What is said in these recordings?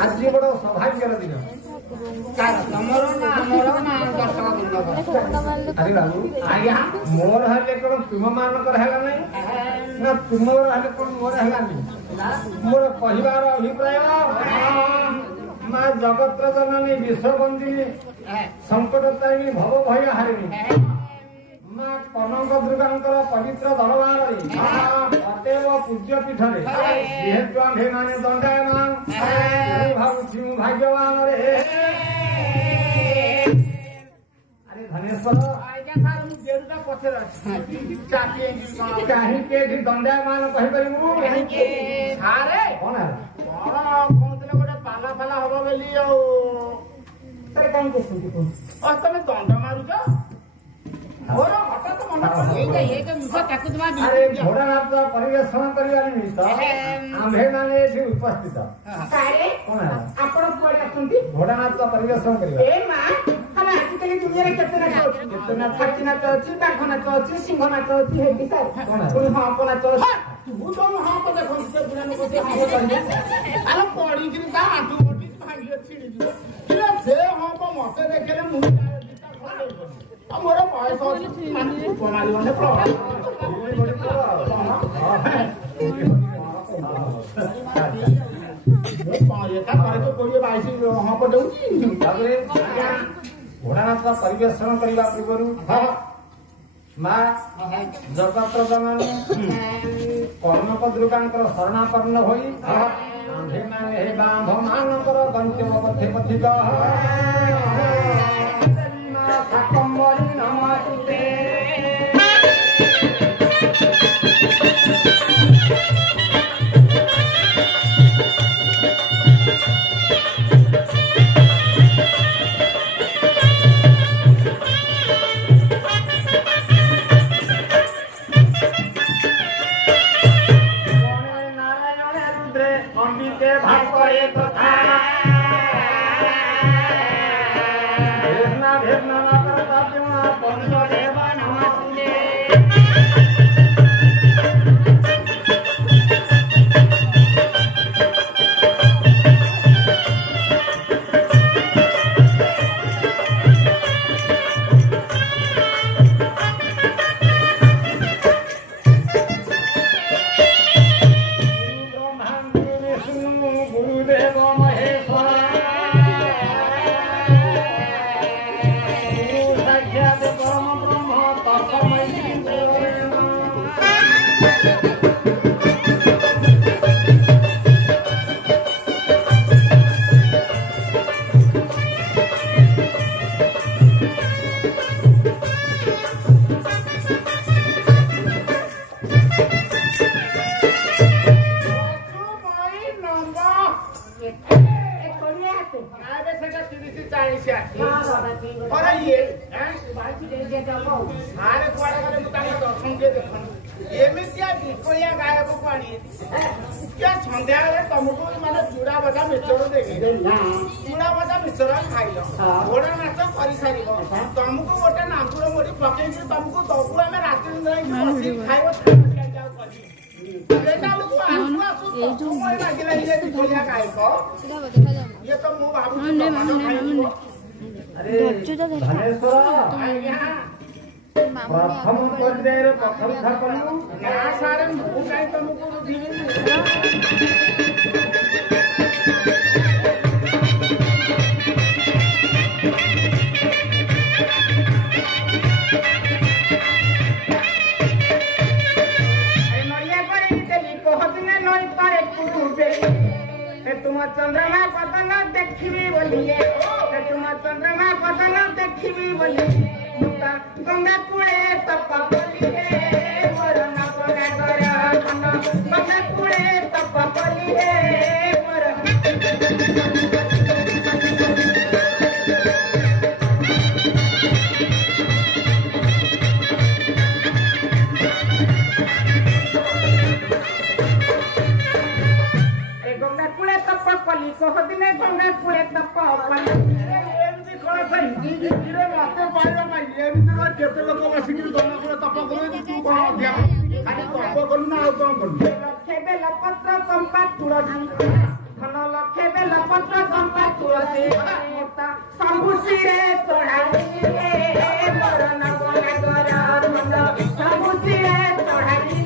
आज बड़ सौभाग्यर दिन अरे बाबू आज्ञा मोर हेले कौन तुम मानकर है ना तुम कौन मोर है मोर कहबार अभिप्राय माँ जगत जननी विश्वबंदिनी संकट तारिणी भव भय हारिणी माँ कनक दुर्गा पवित्र दरबार अतएव पूज्य पीठ जेहेतु आम्भे माने दंडायमान भावुछि भाग्यवान रे अरे धनेश्वर कहीं दंडायमान कहीपर गोटे पाला फाला हम बोली कहीं दंड मारुच घोड़ानाच परिवेषण करने निमित्त आम्भे माने उपस्थित घोड़ानाच परिवेषण नाच अच्छी बाघ नाच अच्छी सिंह नाच अच्छी हंप नाच मत देखे मोर बयस घोड़ानाच परिवेषण करने पूर्व माँ जगत जननी कनक दुर्गा शरणापन्न होई आम्भे माने बांध मानकर गंतव्य पथे पथिक कम्बरी नमस्ते नारायण रुद्रे अंबिके भास्करे तथा संध्या तुमको माने चूड़ा बजा मिक्सर चूड़ा बजा मिक्सर खाइल घोड़ा नाच कर सारी तुमको गोटे नाकुर मोड़ी पकई तुमको दबू आम रात खाइब ये तो प्रथम पर्यायर प्रथम था करू ना सारे मु काई तुमको तुम चंद्रमा बदल देखी बोलिए तुम चंद्रमा बदल देखी बोलिए गंगा कूड़े तप बोलिए मोर नगर गंगा कूड़े तप बोलिए मोर गंगा कूड़े तप कली कह दिने गंगा कूड़े तप मत पाइबा केते लोक बसिक तप कर ଖାଲି ଗପ କଲୁ ନା ଆଉ କଣ କଲୁ? ଲକ୍ଷେ ବେଲ ପତ୍ର ଚମ୍ପା ତୁଳସୀ ଧନ ଲକ୍ଷେ ବେଲ ପତ୍ର ଚମ୍ପା ତୁଳସୀ ସବୁସିରେ ଚଢାଇ ମୋର ନବନାଗର ଧନ ସବୁସିରେ ଚଢାଇ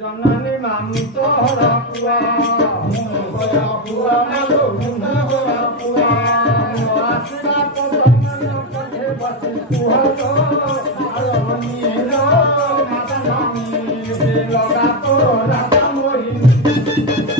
जननी मामू तोहरा पुआ होया पुआ मालो मुंडा होया पुआ आसरा पदमन पथे बसी पुआ तो आरमनी रो माता नामी से लगा तो राता मोरी